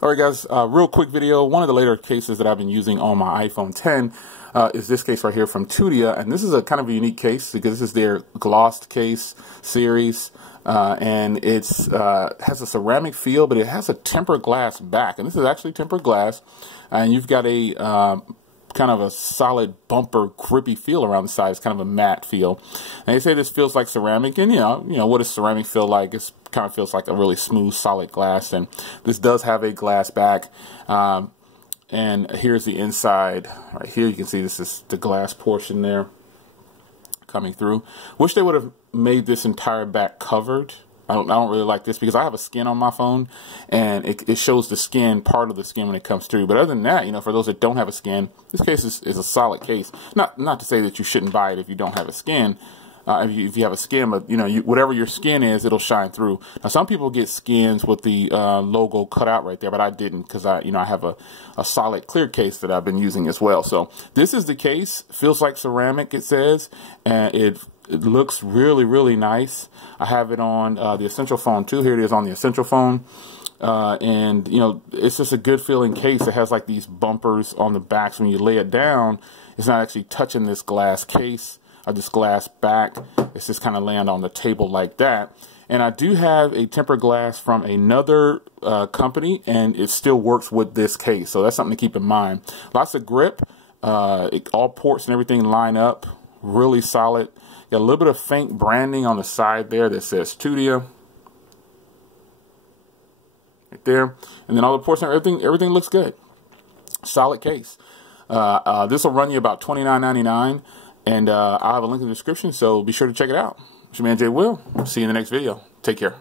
All right, guys, real quick video. One of the later cases that I've been using on my iPhone 10 is this case right here from TUDIA. And this is a kind of a unique case because this is their GLOST case series. And it's has a ceramic feel, but it has a tempered glass back. And this is actually tempered glass. And you've got a kind of a solid bumper grippy feel around the side. It's kind of a matte feel. And they say this feels like ceramic, and you know what does ceramic feel like? It kind of feels like a really smooth, solid glass. And this does have a glass back. And here's the inside right here. You can see this is the glass portion there coming through. Wish they would have made this entire back covered. I don't really like this because I have a skin on my phone, and it shows the skin, part of the skin when it comes through. But other than that, you know, for those that don't have a skin, this case is a solid case. Not to say that you shouldn't buy it if you don't have a skin. If you have a skin, but you know, whatever your skin is, it'll shine through. Now, some people get skins with the logo cut out right there, but I didn't because I have a solid clear case that I've been using as well. So this is the case. Feels like ceramic, it says, and it looks really, really nice. I have it on the Essential phone too. Here it is on the Essential phone. And, you know, it's just a good feeling case. It has like these bumpers on the back. So when you lay it down, it's not actually touching this glass case or this glass back. It's just kind of laying on the table like that. And I do have a tempered glass from another company, and it still works with this case. So that's something to keep in mind. Lots of grip. All ports and everything line up. Really solid. Got a little bit of faint branding on the side there that says TUDIA. Right there. And then all the ports and everything looks good. Solid case. This will run you about $29.99. And I'll have a link in the description, so be sure to check it out. It's your man, Jay Will. See you in the next video. Take care.